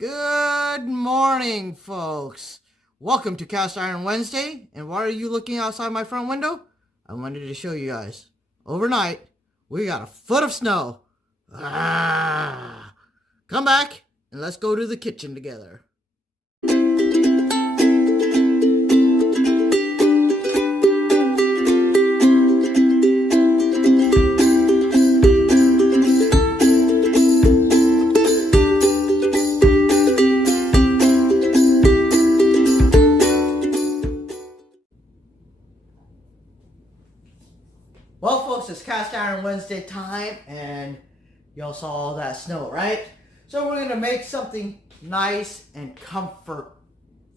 Good morning, folks. Welcome to Cast Iron Wednesday. And why are you looking outside my front window? I wanted to show you guys. Overnight, we got a foot of snow. Come back and let's go to the kitchen together. Well, folks, it's Cast Iron Wednesday time, and y'all saw all that snow, right? So we're going to make something nice and comfort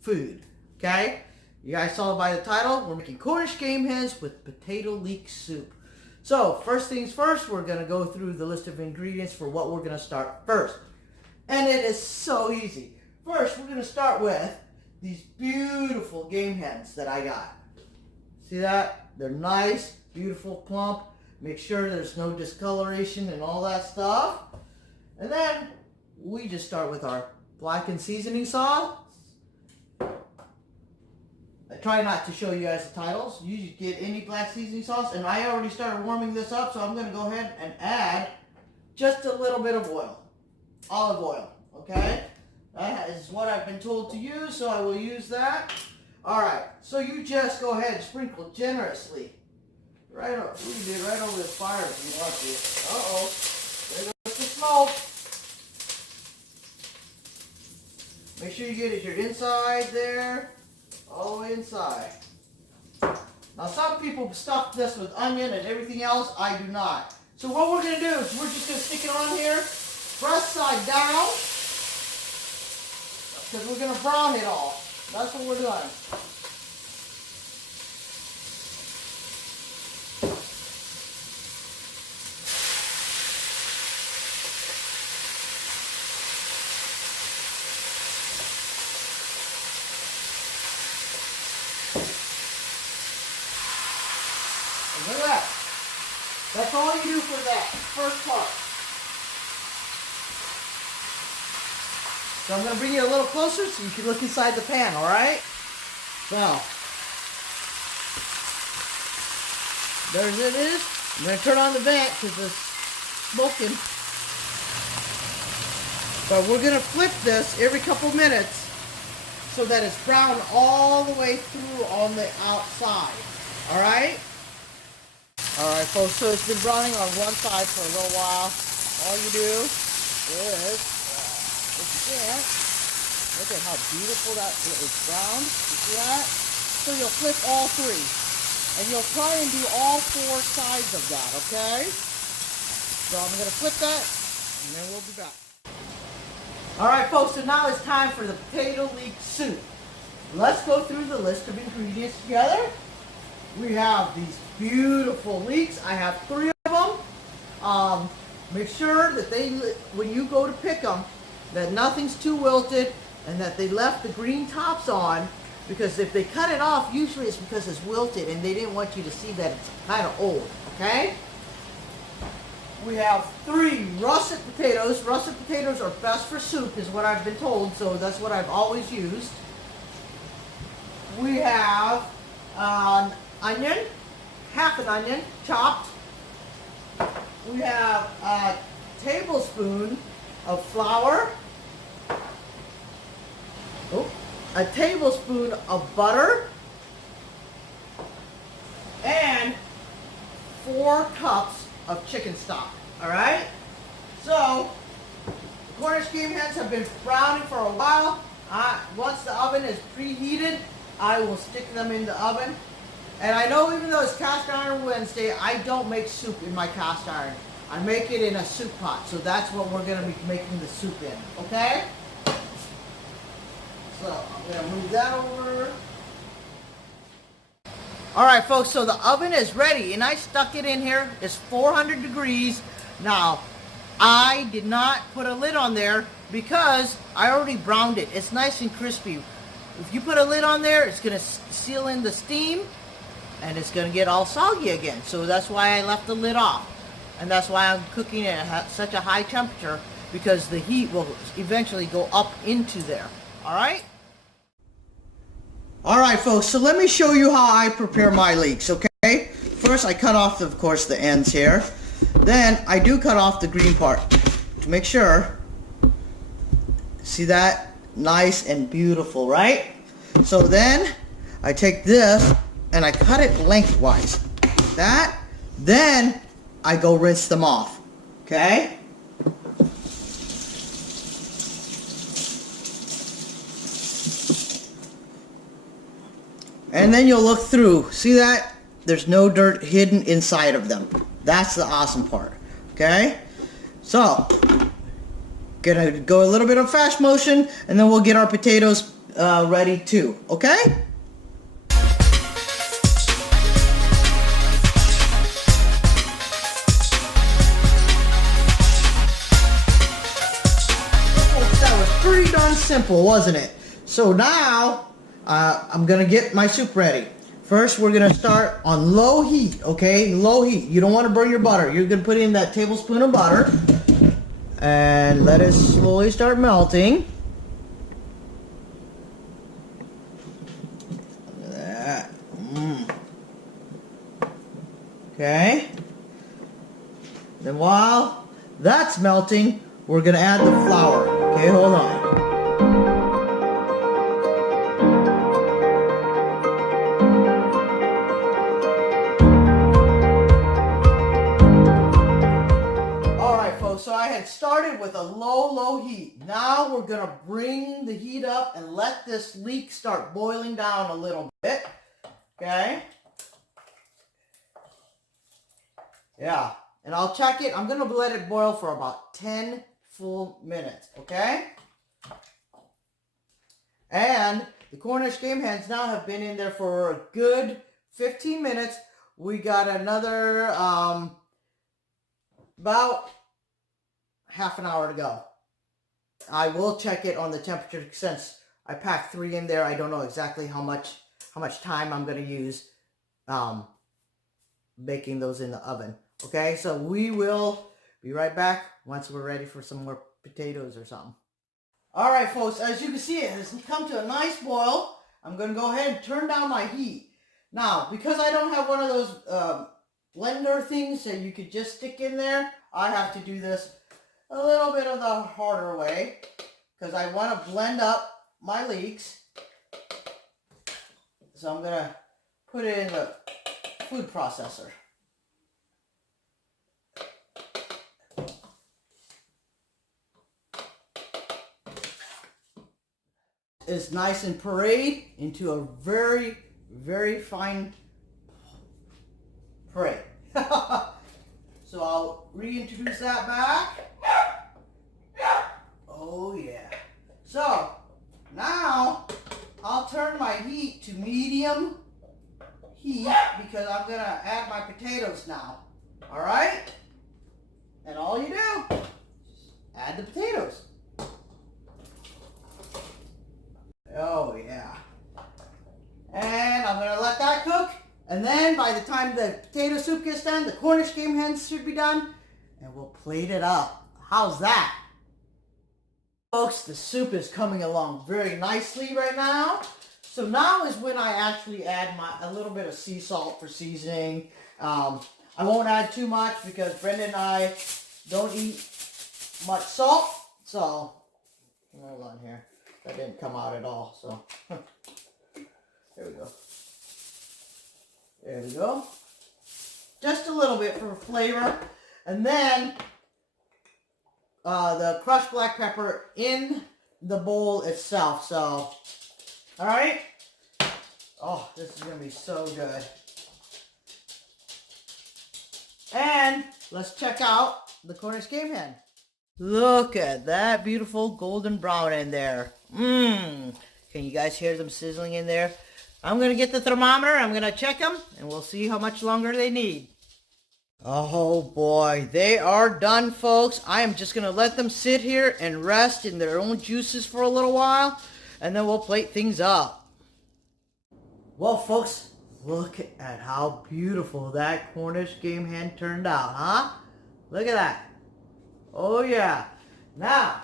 food, okay? You guys saw it by the title. We're making Cornish game hens with potato leek soup. So, first things first, we're going to go through the list of ingredients for what we're going to start first. And it is so easy. First, we're going to start with these beautiful game hens that I got. See that? They're nice, beautiful, plump. Make sure there's no discoloration and all that stuff. And then we just start with our blackened seasoning sauce. I try not to show you guys the titles. You just get any black seasoning sauce. And I already started warming this up, so I'm going to go ahead and add just a little bit of oil. Olive oil, okay? That is what I've been told to use, so I will use that. Alright, so you just go ahead and sprinkle generously. Right over, we can do it right over the fire if you want to. Uh-oh, there goes the smoke. Make sure you get it your inside there, all the way inside. Now some people stuff this with onion and everything else. I do not. So what we're going to do is we're just going to stick it on here, press side down, because we're going to brown it all. That's what we're doing. And look at that. That's all you do for that first part. So I'm going to bring you a little closer so you can look inside the pan, alright? So, there it is. I'm going to turn on the vent because it's smoking. But we're going to flip this every couple minutes so that it's brown all the way through on the outside. Alright? Alright folks, so it's been browning on one side for a little while. All you do is look at how beautiful that is browned. You see that? So you'll flip all three. And you'll try and do all four sides of that, okay? So I'm going to flip that, and then we'll be back. Alright folks, so now it's time for the potato leek soup. Let's go through the list of ingredients together. We have these beautiful leeks. I have 3 of them. Make sure that when you go to pick them, that nothing's too wilted and that they left the green tops on, because if they cut it off, usually it's because it's wilted and they didn't want you to see that it's kind of old, okay? We have 3 russet potatoes. Russet potatoes are best for soup is what I've been told, so that's what I've always used. We have an onion, half an onion, chopped. We have a tablespoon of flour, a tablespoon of butter, and 4 cups of chicken stock. Alright? So, the Cornish game hens have been browning for a while. Once the oven is preheated, I will stick them in the oven. And I know even though it's Cast Iron Wednesday, I don't make soup in my cast iron. I make it in a soup pot, so that's what we're going to be making the soup in, okay? So, I'm going to move that over. Alright folks, so the oven is ready, and I stuck it in here. It's 400 degrees. Now, I did not put a lid on there because I already browned it. It's nice and crispy. If you put a lid on there, it's going to seal in the steam, and it's going to get all soggy again. So that's why I left the lid off. And that's why I'm cooking it at such a high temperature, because the heat will eventually go up into there. All right? All right, folks, so let me show you how I prepare my leeks, okay? First, I cut off, of course, the ends here. Then, I do cut off the green part to make sure. See that? Nice and beautiful, right? So then, I take this and I cut it lengthwise. That. Then, I go rinse them off, okay? And then you'll look through. See that? There's no dirt hidden inside of them. That's the awesome part. Okay? So, gonna go a little bit of fast motion, and then we'll get our potatoes ready too. Okay? That was pretty darn simple, wasn't it? So now, I'm gonna get my soup ready. First, we're gonna start on low heat, okay? Low heat. You don't want to burn your butter. You're gonna put in that tablespoon of butter and let it slowly start melting. Look at that. Okay. Then while that's melting, we're gonna add the flour. Okay, hold on. So I had started with a low heat. Now we're gonna bring the heat up and let this leek start boiling down a little bit. Okay? Yeah, and I'll check it. I'm gonna let it boil for about 10 full minutes, okay? And the Cornish game hens now have been in there for a good 15 minutes. We got another about half an hour to go. I will check it on the temperature since I packed 3 in there. I don't know exactly how much time I'm going to use baking those in the oven. Okay, so we will be right back once we're ready for some more potatoes or something. All right, folks, as you can see, it has come to a nice boil. I'm going to go ahead and turn down my heat. Now, because I don't have one of those blender things that you could just stick in there, I have to do this a little bit of the harder way because I want to blend up my leeks. So I'm going to put it in the food processor. It's nice and pureed into a very, very fine puree. So I'll reintroduce that back. Oh yeah. So now I'll turn my heat to medium heat because I'm gonna add my potatoes now. All right? And all you do, add the potatoes. Oh yeah. And I'm gonna let that cook. And then by the time the potato soup gets done, the Cornish game hens should be done. And we'll plate it up. How's that? Folks, the soup is coming along very nicely right now. So now is when I actually add a little bit of sea salt for seasoning. I won't add too much because Brenda and I don't eat much salt. So, hold on here. That didn't come out at all. So, there we go. There we go. Just a little bit for flavor. And then the crushed black pepper in the bowl itself. So, alright. Oh, this is going to be so good. And let's check out the Cornish game hen. Look at that beautiful golden brown in there. Can you guys hear them sizzling in there? I'm going to get the thermometer, I'm going to check them, and we'll see how much longer they need. Oh boy, they are done, folks. I am just going to let them sit here and rest in their own juices for a little while, and then we'll plate things up. Well, folks, look at how beautiful that Cornish game hen turned out, huh? Look at that. Oh yeah. Now,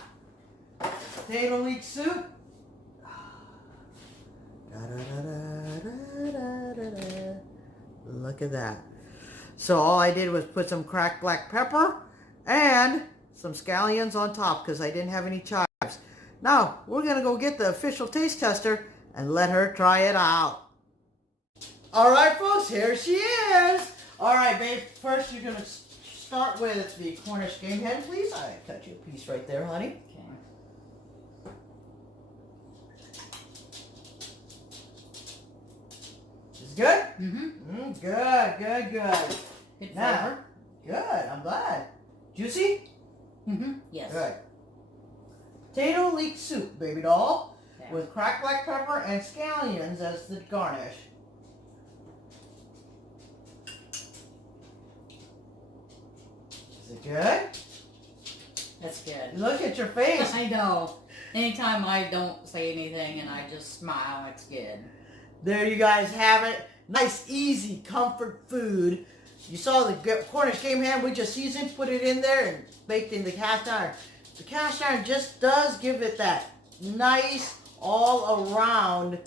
potato leek soup. Look at that. So all I did was put some cracked black pepper and some scallions on top because I didn't have any chives. Now, we're going to go get the official taste tester and let her try it out. All right, folks, here she is. All right, babe, first you're going to start with the Cornish gamehen, please. I cut you a piece right there, honey. Okay. Is good? Mm-hmm. Good. Good now, flavor. Good, I'm glad. Juicy? Mm-hmm. Yes. Good. Potato leek soup, baby doll, Okay. with cracked black pepper and scallions as the garnish. Is it good? That's good. Look at your face. I know. Anytime I don't say anything and I just smile, it's good. There you guys have it. Nice, easy, comfort food. You saw the Cornish game ham. We just seasoned, put it in there, and baked in the cast iron. The cast iron just does give it that nice, all around,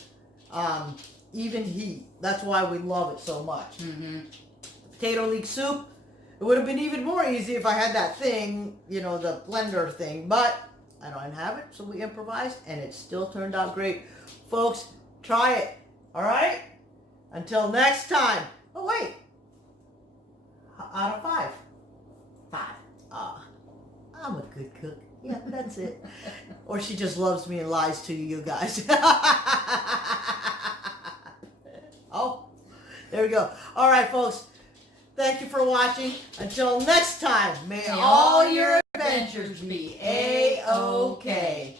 even heat. That's why we love it so much. Mm-hmm. Potato leek soup. It would have been even more easy if I had that thing, you know, the blender thing. But I don't have it, so we improvised, and it still turned out great. Folks, try it. All right? Until next time. Oh, wait. Out of 5. 5. I'm a good cook. Yeah, that's it. Or she just loves me and lies to you guys. Oh, there we go. All right, folks. Thank you for watching. Until next time, may all your adventures be A-OK.